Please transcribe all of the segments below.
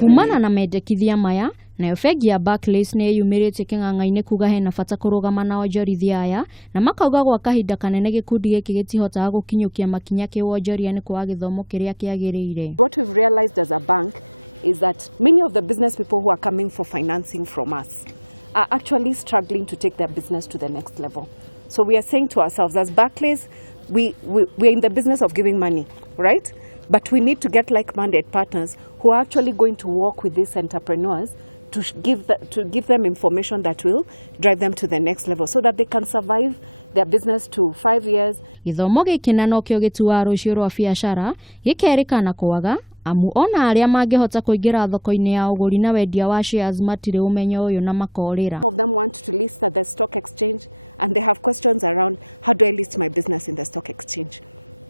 Kumana na mendekithia maya nayo bengi ya Barclays nĩ yumirĩte kĩng'ang'ainĩ kuga hena bata kũrũgama na wonjorithia aya na makauga gwa kahinda kanene gĩkundi gĩkĩ gĩtihotaga gũkinyũkia makinya kĩwonjoria nĩ kwaga gĩthomo kĩrĩa kĩagĩrĩire. What we've realized as a bank is that many of the business people who are coming for financing from us are actually struggling to take their business to the next level. So we are saying to ourselves as Barclays, we're in the business of giving money, right? But we need to get like-minded partners who are actually going to work with these entrepreneurs to give them information that will drive them to the next level so that they can survive their business to 5 years. Gĩthomo gĩkĩ na nokĩo gĩtuaga rũciũ rwa biacara gĩkerĩkana kwaga amu ona arĩa mangĩhota kũingĩra thoko-inĩ ya ũgũri na wendia wa shares matirĩ ũmenyo ũyũ na makorĩra. Some of them want to list at the stock exchange and they have questions around how do I list my business in the stock exchange?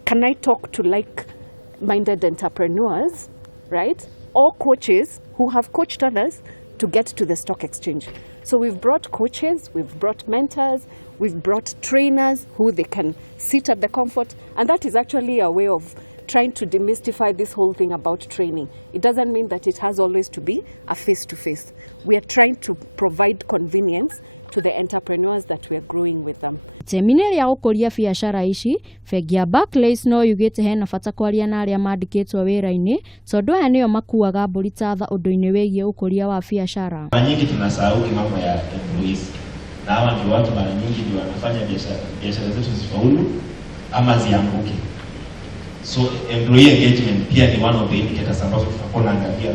Can I talk to like-minded entrepreneurs, right? Or coaches who have coached others to get to the stock exchange. So we've brought coaches, we've brought mentors, we've brought trainers who they can sit at the comfort, and that is actually a way of trying to demystify this whole thing about training. It doesn't mean that it has always to be a face-to-face. We are trying to provide convenience to the entrepreneurs that we are growing with them. Seminari ya gũkũria biacara ici, bengi ya Barclays no yugĩte hena bata kwaria na arĩa mandĩkĩtwo wĩra-inĩ, tondũ aya nĩo makuaga mbũri ta tha ũndũ-inĩ wĩgiĩ ũkũria wa biacara. Mara nyingi tunasahau mambo ya employees. Na hawa ndio watu mara nyingi ndio wanafanya biashara zetu zifaulu ama zianguke. So employee engagement pia ni one of the indicators ambazo tutakuwa tunaangalia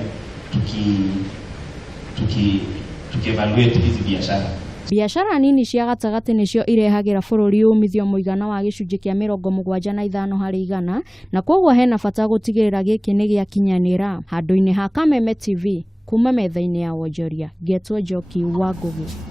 evaluate hizi biashara. Biashara nini cia gatagatĩ nĩcio irehagĩra bũrũri umithio mũigana wa gĩcunjĩ kĩa 75 harĩ 100 na kwoguo hena bata gũtigĩrĩra gĩkĩ nĩ gĩakinyanĩra. Handũ-inĩ ha Kameme TV kuma metha-inĩ ya wonjoria, Getwo Njoki wa Ngũgĩ.